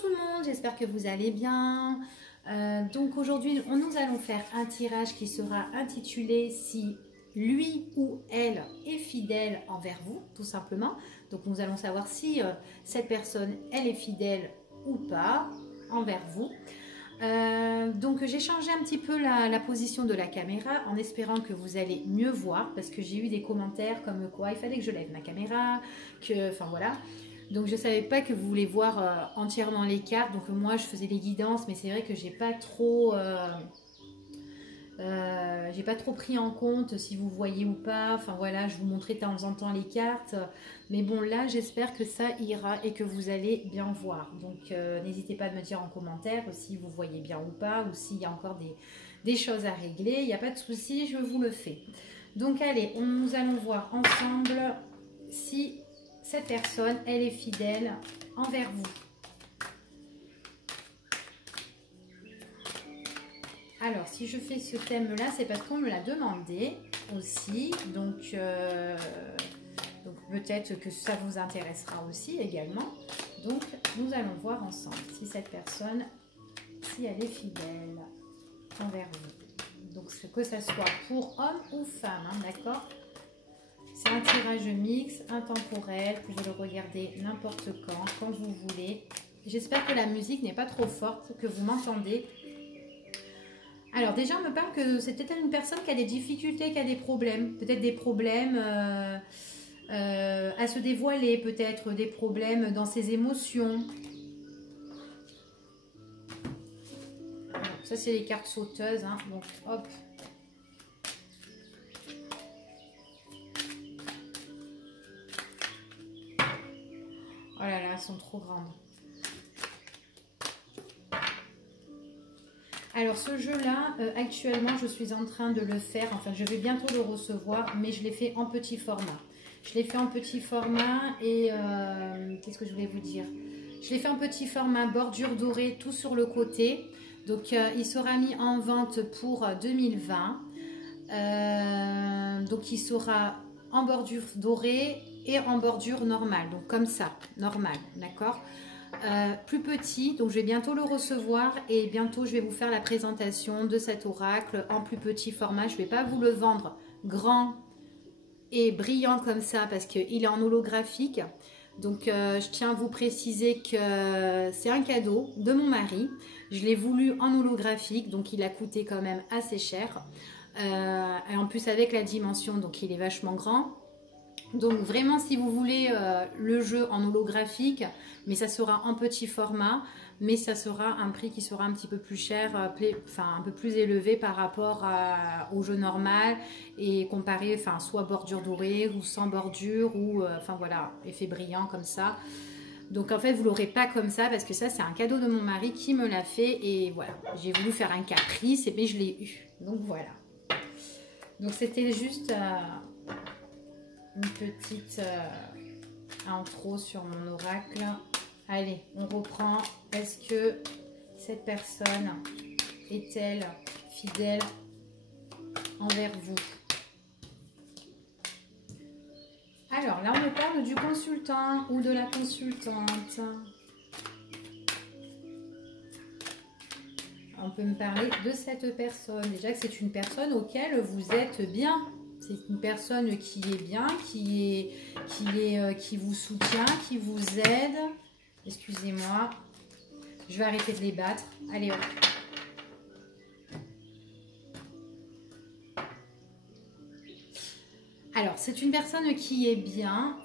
Tout le monde, j'espère que vous allez bien. Donc aujourd'hui, nous allons faire un tirage qui sera intitulé si lui ou elle est fidèle envers vous, tout simplement. Donc nous allons savoir si cette personne, elle est fidèle ou pas envers vous. Donc j'ai changé un petit peu la position de la caméra en espérant que vous allez mieux voir, parce que j'ai eu des commentaires comme quoi il fallait que je lève ma caméra, que, enfin voilà. Donc je ne savais pas que vous voulez voir entièrement les cartes, donc moi je faisais les guidances, mais c'est vrai que j'ai pas trop pris en compte si vous voyez ou pas. Enfin voilà, je vous montrais de temps en temps les cartes, mais bon là j'espère que ça ira et que vous allez bien voir. Donc n'hésitez pas à me dire en commentaire si vous voyez bien ou pas, ou s'il y a encore des choses à régler. Il n'y a pas de souci, je vous le fais. Donc allez, nous allons voir ensemble si cette personne, elle est fidèle envers vous. Alors, si je fais ce thème-là, c'est parce qu'on me l'a demandé aussi. Donc peut-être que ça vous intéressera aussi également. Donc, nous allons voir ensemble si cette personne, si elle est fidèle envers vous. Donc, que ça soit pour homme ou femme, hein, d'accord ? C'est un tirage mix, intemporel. Vous pouvez le regarder n'importe quand vous voulez. J'espère que la musique n'est pas trop forte, que vous m'entendez. Alors déjà, on me parle que c'est peut-être une personne qui a des difficultés, qui a des problèmes. Peut-être des problèmes à se dévoiler, peut-être des problèmes dans ses émotions. Alors, ça, c'est les cartes sauteuses, hein. Donc, hop. Oh là là, elles sont trop grandes. Alors ce jeu-là, actuellement, je suis en train de le faire. Enfin, je vais bientôt le recevoir, mais je l'ai fait en petit format. Je l'ai fait en petit format et... qu'est-ce que je voulais vous dire? Je l'ai fait en petit format, bordure dorée, tout sur le côté. Donc, il sera mis en vente pour 2020. Donc, il sera en bordure dorée et en bordure normale. Donc, comme ça, normal, d'accord ? Plus petit, donc je vais bientôt le recevoir et bientôt je vais vous faire la présentation de cet oracle en plus petit format. Je ne vais pas vous le vendre grand et brillant comme ça parce qu'il est en holographique. Donc je tiens à vous préciser que c'est un cadeau de mon mari. Je l'ai voulu en holographique, donc il a coûté quand même assez cher. Et en plus avec la dimension, donc il est vachement grand. Donc vraiment si vous voulez le jeu en holographique, mais ça sera en petit format, mais ça sera un prix qui sera un petit peu plus cher, enfin un peu plus élevé par rapport au jeu normal et comparé, enfin soit bordure dorée ou sans bordure ou enfin voilà, effet brillant comme ça. Donc en fait vous l'aurez pas comme ça parce que ça c'est un cadeau de mon mari qui me l'a fait et voilà, j'ai voulu faire un caprice mais je l'ai eu. Donc voilà. Donc c'était juste... une petite intro sur mon oracle. Allez, on reprend. Est-ce que cette personne est-elle fidèle envers vous? Alors là, on me parle du consultant ou de la consultante. On peut me parler de cette personne. Déjà que c'est une personne auquel vous êtes bien. C'est une personne qui est bien, qui vous soutient, qui vous aide. Excusez-moi. Je vais arrêter de les battre. Allez, hop. Alors, c'est une personne qui est bien,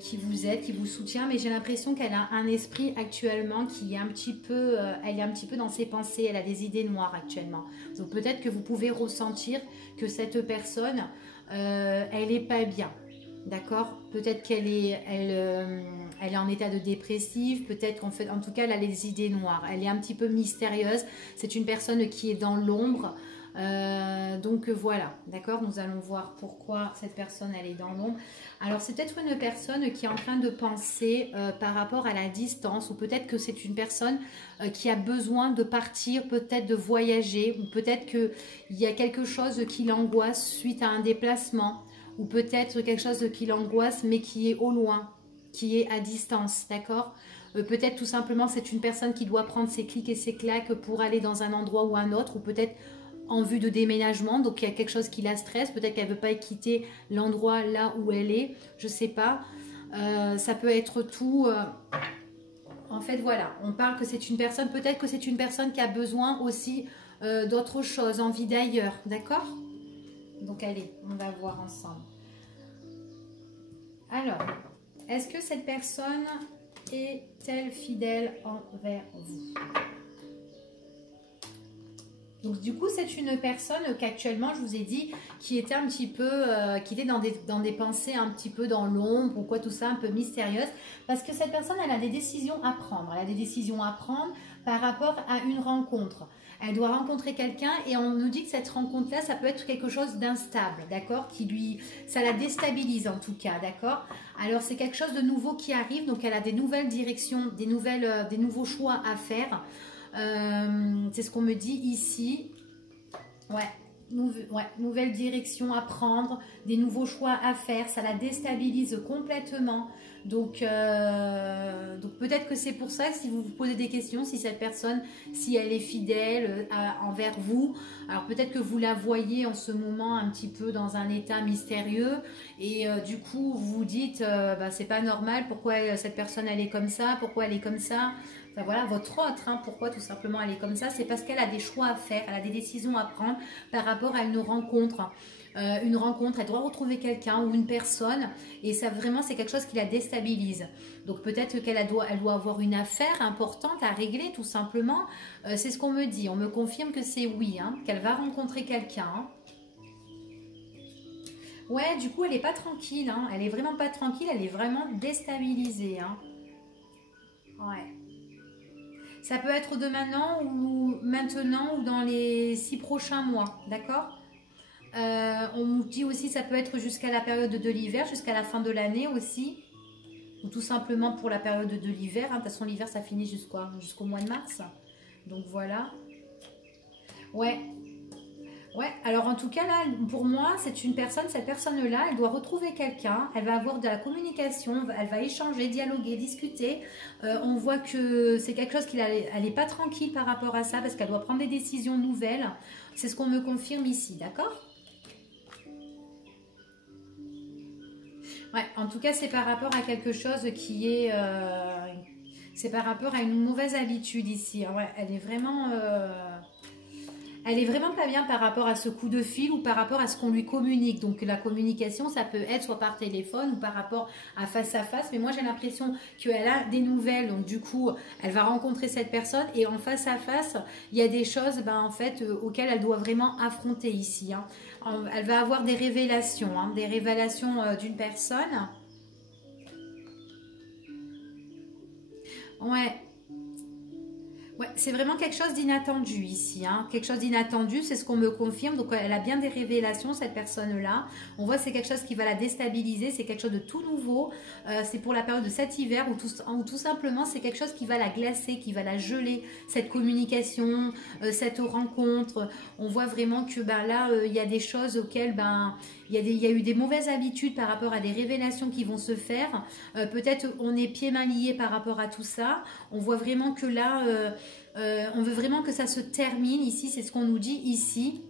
qui vous aide, qui vous soutient, mais j'ai l'impression qu'elle a un esprit actuellement qui est un petit peu, elle est un petit peu dans ses pensées, elle a des idées noires actuellement. Donc peut-être que vous pouvez ressentir que cette personne, elle n'est pas bien, d'accord? Peut-être qu'elle est, elle est en état de dépressive, peut-être qu'en fait, en tout cas, elle a les idées noires. Elle est un petit peu mystérieuse. C'est une personne qui est dans l'ombre. Donc voilà, d'accord, nous allons voir pourquoi cette personne elle est dans l'ombre. Alors c'est peut-être une personne qui est en train de penser par rapport à la distance, ou peut-être que c'est une personne qui a besoin de partir, peut-être de voyager, ou peut-être qu'il y a quelque chose qui l'angoisse suite à un déplacement, ou peut-être quelque chose qui l'angoisse mais qui est au loin, qui est à distance, d'accord? Peut-être tout simplement c'est une personne qui doit prendre ses clics et ses claques pour aller dans un endroit ou un autre, ou peut-être en vue de déménagement, donc il y a quelque chose qui la stresse, peut-être qu'elle ne veut pas quitter l'endroit là où elle est, je ne sais pas. Ça peut être tout. En fait, voilà, on parle que c'est une personne, peut-être que c'est une personne qui a besoin aussi d'autre chose, envie d'ailleurs, d'accord? Donc allez, on va voir ensemble. Alors, est-ce que cette personne est-elle fidèle envers vous? Donc du coup, c'est une personne qu'actuellement, je vous ai dit, qui était un petit peu, qui était dans des pensées un petit peu dans l'ombre, ou quoi, tout ça, un peu mystérieuse. Parce que cette personne, elle a des décisions à prendre. Elle a des décisions à prendre par rapport à une rencontre. Elle doit rencontrer quelqu'un et on nous dit que cette rencontre-là, ça peut être quelque chose d'instable, d'accord? Ça la déstabilise en tout cas, d'accord? Alors c'est quelque chose de nouveau qui arrive, donc elle a des nouvelles directions, des nouveaux choix à faire. C'est ce qu'on me dit ici. Ouais, nouvelle direction à prendre, des nouveaux choix à faire, ça la déstabilise complètement. Donc peut-être que c'est pour ça, si vous vous posez des questions, si cette personne, si elle est fidèle envers vous, alors peut-être que vous la voyez en ce moment un petit peu dans un état mystérieux et du coup vous vous dites, bah, c'est pas normal, pourquoi cette personne elle est comme ça, pourquoi elle est comme ça. Enfin, voilà, votre autre, hein, pourquoi tout simplement elle est comme ça, c'est parce qu'elle a des choix à faire, elle a des décisions à prendre par rapport à une rencontre. Une rencontre, elle doit retrouver quelqu'un ou une personne et ça vraiment c'est quelque chose qui la déstabilise. Donc peut-être qu'elle doit avoir une affaire importante à régler tout simplement. C'est ce qu'on me dit, on me confirme que c'est oui, hein, qu'elle va rencontrer quelqu'un. Ouais, du coup elle n'est pas tranquille, hein, elle est vraiment pas tranquille, elle est vraiment déstabilisée. Hein. Ouais. Ça peut être de maintenant ou dans les 6 prochains mois, d'accord? On nous dit aussi ça peut être jusqu'à la période de l'hiver, jusqu'à la fin de l'année aussi, ou tout simplement pour la période de l'hiver. Hein. De toute façon, l'hiver ça finit jusqu'au mois de mars. Donc voilà. Ouais. Ouais, alors en tout cas là, pour moi, c'est une personne, cette personne-là, elle doit retrouver quelqu'un, elle va avoir de la communication, elle va échanger, dialoguer, discuter. On voit que c'est quelque chose elle n'est pas tranquille par rapport à ça parce qu'elle doit prendre des décisions nouvelles. C'est ce qu'on me confirme ici, d'accord? Ouais, en tout cas, c'est par rapport à quelque chose qui est... c'est par rapport à une mauvaise habitude ici. Hein. Ouais, elle est vraiment pas bien par rapport à ce coup de fil ou par rapport à ce qu'on lui communique. Donc la communication, ça peut être soit par téléphone ou par rapport à face. Mais moi, j'ai l'impression qu'elle a des nouvelles. Donc du coup, elle va rencontrer cette personne et en face à face, il y a des choses en fait, auxquelles elle doit vraiment affronter ici. Hein. Elle va avoir des révélations, hein, des révélations d'une personne. Ouais. Ouais, c'est vraiment quelque chose d'inattendu ici, hein. Quelque chose d'inattendu, c'est ce qu'on me confirme. Donc elle a bien des révélations, cette personne-là. On voit que c'est quelque chose qui va la déstabiliser, c'est quelque chose de tout nouveau. C'est pour la période de cet hiver où tout simplement c'est quelque chose qui va la glacer, qui va la geler, cette communication, cette rencontre. On voit vraiment que là, il y a des choses auxquelles il y a eu des mauvaises habitudes par rapport à des révélations qui vont se faire. Peut-être on est pieds-mains liés par rapport à tout ça. On voit vraiment que là... on veut vraiment que ça se termine ici, c'est ce qu'on nous dit ici.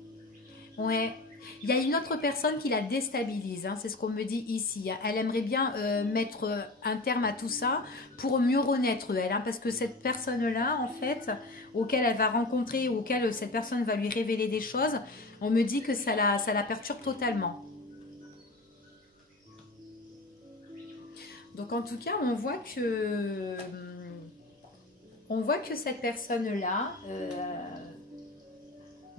Ouais. Il y a une autre personne qui la déstabilise, hein, c'est ce qu'on me dit ici. Elle aimerait bien mettre un terme à tout ça pour mieux renaître elle, hein, parce que cette personne-là, en fait, auquel elle va rencontrer, auquel cette personne va lui révéler des choses, on me dit que ça la perturbe totalement. Donc en tout cas, on voit que cette personne-là,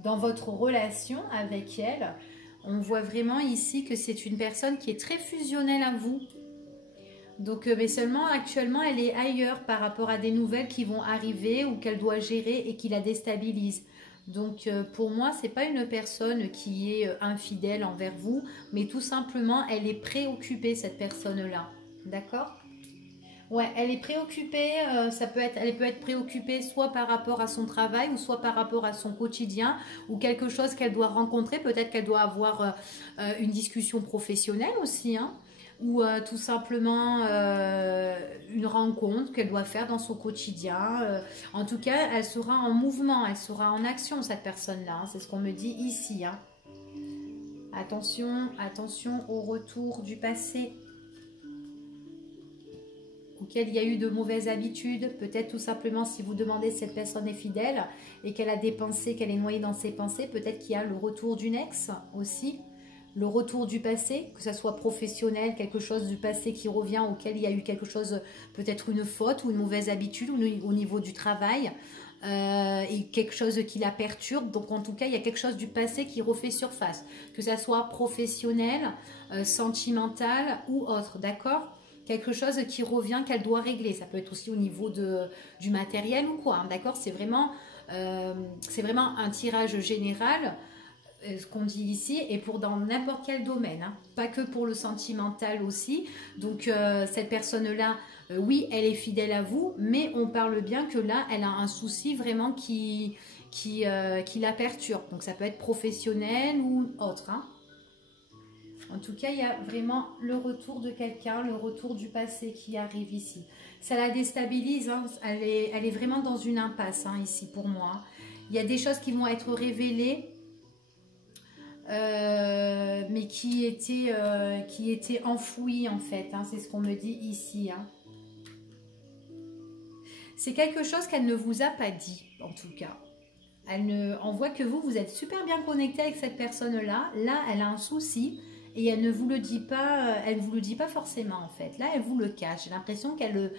dans votre relation avec elle, on voit vraiment ici que c'est une personne qui est très fusionnelle à vous. Donc, mais seulement actuellement, elle est ailleurs par rapport à des nouvelles qui vont arriver ou qu'elle doit gérer et qui la déstabilisent. Donc, pour moi, c'est pas une personne qui est infidèle envers vous, mais tout simplement, elle est préoccupée, cette personne-là. D'accord ? Ouais, elle est préoccupée, elle peut être préoccupée soit par rapport à son travail ou soit par rapport à son quotidien ou quelque chose qu'elle doit rencontrer. Peut-être qu'elle doit avoir une discussion professionnelle aussi, hein. ou tout simplement une rencontre qu'elle doit faire dans son quotidien. En tout cas, elle sera en mouvement, elle sera en action, cette personne-là. Hein. C'est ce qu'on me dit ici. Hein. Attention, attention au retour du passé auquel il y a eu de mauvaises habitudes. Peut-être tout simplement, si vous demandez si cette personne est fidèle et qu'elle a des pensées, qu'elle est noyée dans ses pensées, peut-être qu'il y a le retour d'une ex aussi. Le retour du passé, que ce soit professionnel, quelque chose du passé qui revient, auquel il y a eu quelque chose, peut-être une faute ou une mauvaise habitude au niveau du travail, et quelque chose qui la perturbe. Donc en tout cas, il y a quelque chose du passé qui refait surface, que ce soit professionnel, sentimental ou autre, d'accord ? Quelque chose qui revient, qu'elle doit régler. Ça peut être aussi au niveau du matériel ou quoi, hein, d'accord ? C'est vraiment un tirage général, ce qu'on dit ici, et pour dans n'importe quel domaine, hein, pas que pour le sentimental aussi. Donc cette personne-là, oui, elle est fidèle à vous, mais on parle bien que là, elle a un souci vraiment qui la perturbe. Donc ça peut être professionnel ou autre. Hein. En tout cas, il y a vraiment le retour de quelqu'un, le retour du passé qui arrive ici. Ça la déstabilise, hein, elle est vraiment dans une impasse hein, ici pour moi. Hein. Il y a des choses qui vont être révélées, mais qui étaient enfouies en fait, hein, c'est ce qu'on me dit ici. Hein. C'est quelque chose qu'elle ne vous a pas dit, en tout cas. On voit que vous êtes super bien connecté avec cette personne-là. Là, elle a un souci et elle ne vous le dit pas, elle vous le dit pas forcément en fait. Là, elle vous le cache. J'ai l'impression qu'elle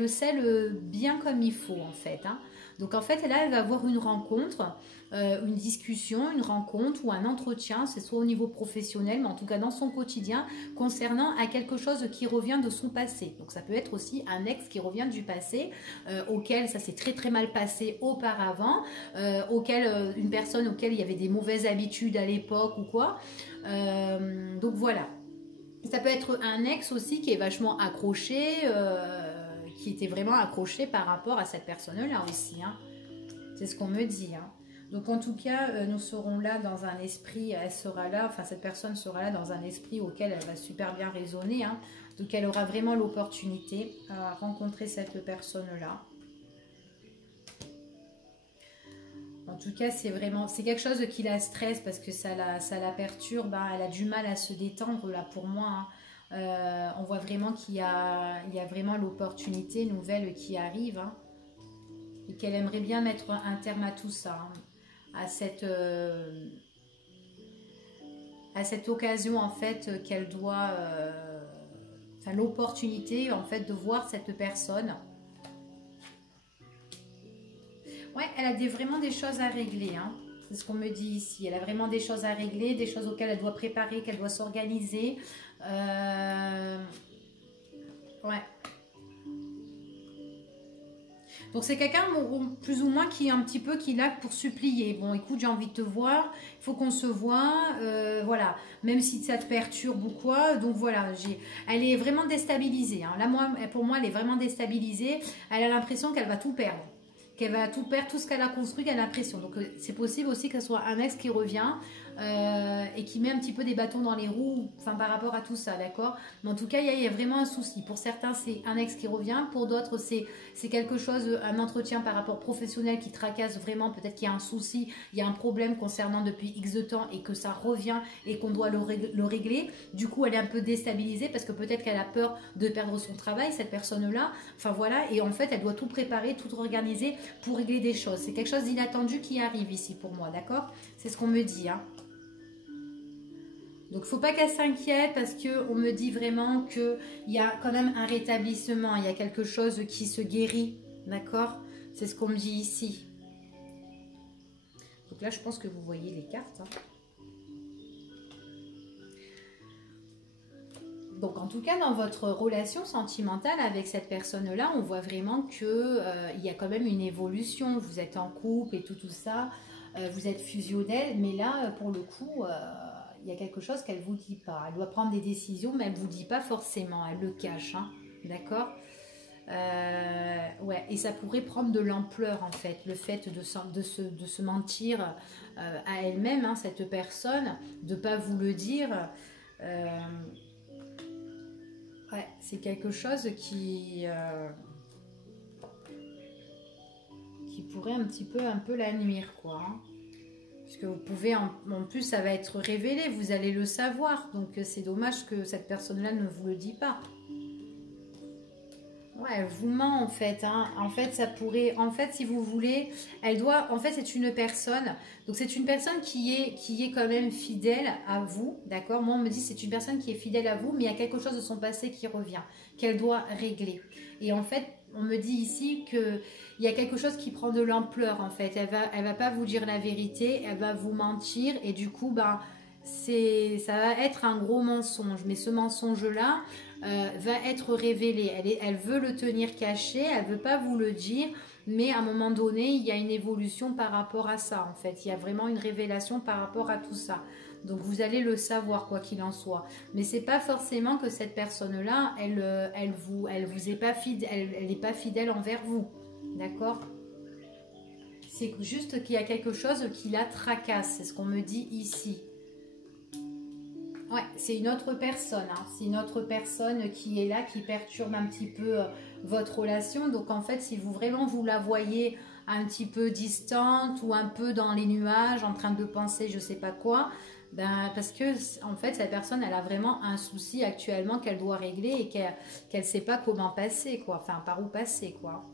le scelle bien comme il faut en fait. Hein. Donc en fait, là, elle va avoir une rencontre, une discussion, une rencontre ou un entretien, c'est soit au niveau professionnel, mais en tout cas dans son quotidien, concernant à quelque chose qui revient de son passé. Donc ça peut être aussi un ex qui revient du passé, auquel ça s'est très très mal passé auparavant, une personne auquel il y avait des mauvaises habitudes à l'époque ou quoi. Donc voilà. Ça peut être un ex aussi qui est vachement accroché, qui était vraiment accroché par rapport à cette personne-là aussi. Hein. C'est ce qu'on me dit. Hein. Donc en tout cas, nous serons là dans un esprit, elle sera là, enfin cette personne sera là dans un esprit auquel elle va super bien résonner. Hein. Donc elle aura vraiment l'opportunité à rencontrer cette personne-là. En tout cas, c'est quelque chose qui la stresse parce que ça la perturbe. Hein. Elle a du mal à se détendre là pour moi. Hein. On voit vraiment qu'il y a vraiment l'opportunité nouvelle qui arrive. Hein. Et qu'elle aimerait bien mettre un terme à tout ça. Hein. À cette occasion en fait qu'elle doit... l'opportunité en fait de voir cette personne. Ouais, elle a vraiment des choses à régler, hein. C'est ce qu'on me dit ici. Elle a vraiment des choses à régler, des choses auxquelles elle doit préparer, qu'elle doit s'organiser. Ouais. Donc c'est quelqu'un plus ou moins qui est un petit peu qui est là pour supplier. Bon, écoute, j'ai envie de te voir, il faut qu'on se voit, voilà. Même si ça te perturbe ou quoi. Donc voilà, elle est vraiment déstabilisée. Hein. Là, pour moi, elle est vraiment déstabilisée. Elle a l'impression qu'elle va tout perdre. Qu'elle va tout perdre, tout ce qu'elle a construit, elle a l'impression. Donc c'est possible aussi que ce soit un ex qui revient et qui met un petit peu des bâtons dans les roues, enfin par rapport à tout ça, d'accord? Mais en tout cas, il y a vraiment un souci. Pour certains, c'est un ex qui revient. Pour d'autres, c'est quelque chose, un entretien par rapport professionnel qui tracasse vraiment. Peut-être qu'il y a un souci, il y a un problème concernant depuis X de temps et que ça revient et qu'on doit le régler. Du coup, elle est un peu déstabilisée parce que peut-être qu'elle a peur de perdre son travail, cette personne-là. Enfin voilà, et en fait, elle doit tout préparer, tout organiser pour régler des choses. C'est quelque chose d'inattendu qui arrive ici pour moi, d'accord? C'est ce qu'on me dit, hein. Donc, il ne faut pas qu'elle s'inquiète parce qu'on me dit vraiment qu'il y a quand même un rétablissement. Il y a quelque chose qui se guérit, d'accord? C'est ce qu'on me dit ici. Donc là, je pense que vous voyez les cartes, hein. Donc en tout cas, dans votre relation sentimentale avec cette personne-là, on voit vraiment qu'il y a quand même une évolution. Vous êtes en couple et tout ça, vous êtes fusionnel, mais là, pour le coup, il y a quelque chose qu'elle ne vous dit pas. Elle doit prendre des décisions, mais elle ne vous dit pas forcément, elle le cache, hein, d'accord? Ouais, et ça pourrait prendre de l'ampleur en fait, le fait de se mentir à elle-même, hein, cette personne, de ne pas vous le dire. Ouais, c'est quelque chose qui pourrait un peu la nuire, quoi. Hein. Parce que vous pouvez, en plus, ça va être révélé, vous allez le savoir. Donc, c'est dommage que cette personne-là ne vous le dit pas. Ouais, elle vous ment en fait. Hein. En fait, ça pourrait. En fait, si vous voulez, elle doit. En fait, c'est une personne. Donc, c'est une personne qui est quand même fidèle à vous. D'accord. Moi, on me dit c'est une personne qui est fidèle à vous, mais il y a quelque chose de son passé qui revient, qu'elle doit régler. Et en fait, on me dit ici que il y a quelque chose qui prend de l'ampleur. En fait, elle va pas vous dire la vérité. Elle va vous mentir. Et du coup, ben, ça va être un gros mensonge. Mais ce mensonge-là. Va être révélée. Elle veut le tenir caché, elle veut pas vous le dire, mais à un moment donné, il y a une évolution par rapport à ça, en fait. Il y a vraiment une révélation par rapport à tout ça. Donc, vous allez le savoir, quoi qu'il en soit. Mais c'est pas forcément que cette personne-là, elle vous est pas fidèle, elle n'est pas fidèle envers vous. D'accord ? C'est juste qu'il y a quelque chose qui la tracasse. C'est ce qu'on me dit ici. Ouais, c'est une autre personne, hein. C'est une autre personne qui est là, qui perturbe un petit peu votre relation. Donc en fait, si vous vraiment vous la voyez un petit peu distante ou un peu dans les nuages, en train de penser je sais pas quoi, ben, parce que en fait, cette personne, elle a vraiment un souci actuellement qu'elle doit régler et qu'elle sait pas comment passer, quoi. Enfin, par où passer, quoi.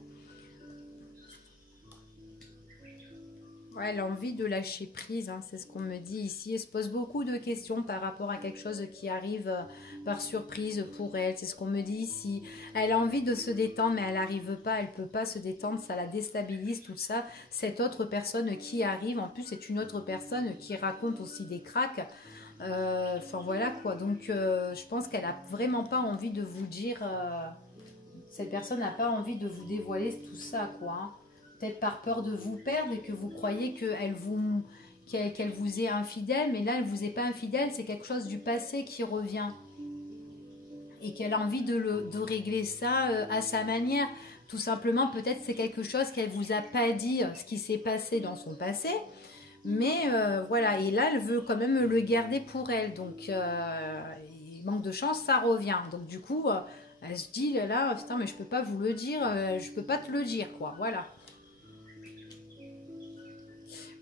Ouais, l'envie de lâcher prise, hein, c'est ce qu'on me dit ici. Elle se pose beaucoup de questions par rapport à quelque chose qui arrive par surprise pour elle. C'est ce qu'on me dit ici. Elle a envie de se détendre, mais elle n'arrive pas. Elle ne peut pas se détendre. Ça la déstabilise, tout ça. Cette autre personne qui arrive, en plus, c'est une autre personne qui raconte aussi des cracks. Enfin, voilà quoi. Donc, je pense qu'elle n'a vraiment pas envie de vous dire... cette personne n'a pas envie de vous dévoiler tout ça, quoi. Hein. Peut-être par peur de vous perdre et que vous croyez qu'elle vous est infidèle, mais là, elle ne vous est pas infidèle, c'est quelque chose du passé qui revient. Et qu'elle a envie de régler ça à sa manière. Tout simplement, peut-être c'est quelque chose qu'elle ne vous a pas dit, ce qui s'est passé dans son passé. Mais voilà, et là, elle veut quand même le garder pour elle. Donc, il manque de chance, ça revient. Donc, du coup, elle se dit, là, putain, mais je peux pas vous le dire, je peux pas te le dire, quoi. Voilà.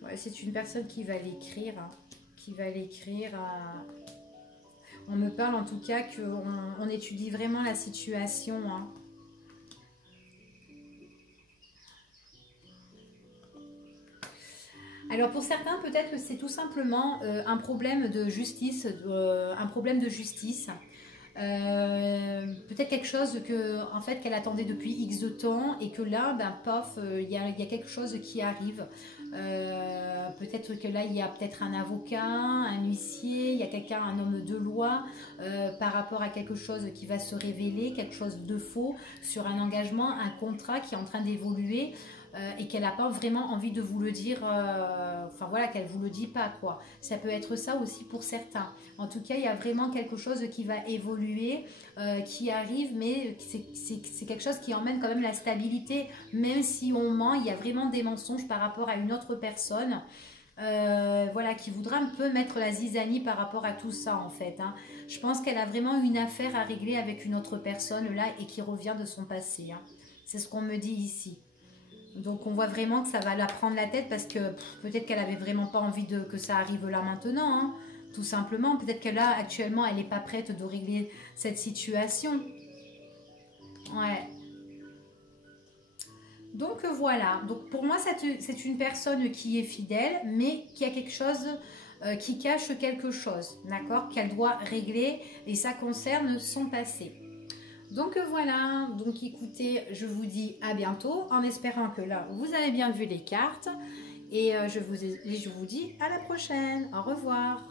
Ouais, c'est une personne qui va l'écrire, hein, qui va l'écrire. On me parle en tout cas qu'on étudie vraiment la situation. Hein. Alors pour certains, peut-être que c'est tout simplement un problème de justice, peut-être quelque chose que en fait qu'elle attendait depuis X de temps et que là, ben pof, il y a quelque chose qui arrive. Peut-être que là il y a peut-être un avocat, un huissier, il y a quelqu'un, un homme de loi par rapport à quelque chose qui va se révéler, quelque chose de faux sur un engagement, un contrat qui est en train d'évoluer. Et qu'elle n'a pas vraiment envie de vous le dire, enfin voilà, qu'elle ne vous le dit pas, quoi. Ça peut être ça aussi pour certains. En tout cas, il y a vraiment quelque chose qui va évoluer, qui arrive, mais c'est quelque chose qui emmène quand même la stabilité, même si on ment, il y a vraiment des mensonges par rapport à une autre personne. Voilà, qui voudra un peu mettre la zizanie par rapport à tout ça en fait. Hein. Je pense qu'elle a vraiment une affaire à régler avec une autre personne là et qui revient de son passé. Hein. C'est ce qu'on me dit ici. Donc on voit vraiment que ça va la prendre la tête parce que peut-être qu'elle avait vraiment pas envie que ça arrive là maintenant, hein, tout simplement. Peut-être que là actuellement elle n'est pas prête de régler cette situation. Ouais. Donc voilà. Donc pour moi c'est une personne qui est fidèle mais qui a quelque chose, qui cache quelque chose, d'accord, qu'elle doit régler et ça concerne son passé. Donc voilà, donc écoutez, je vous dis à bientôt en espérant que là, vous avez bien vu les cartes et je vous dis à la prochaine. Au revoir.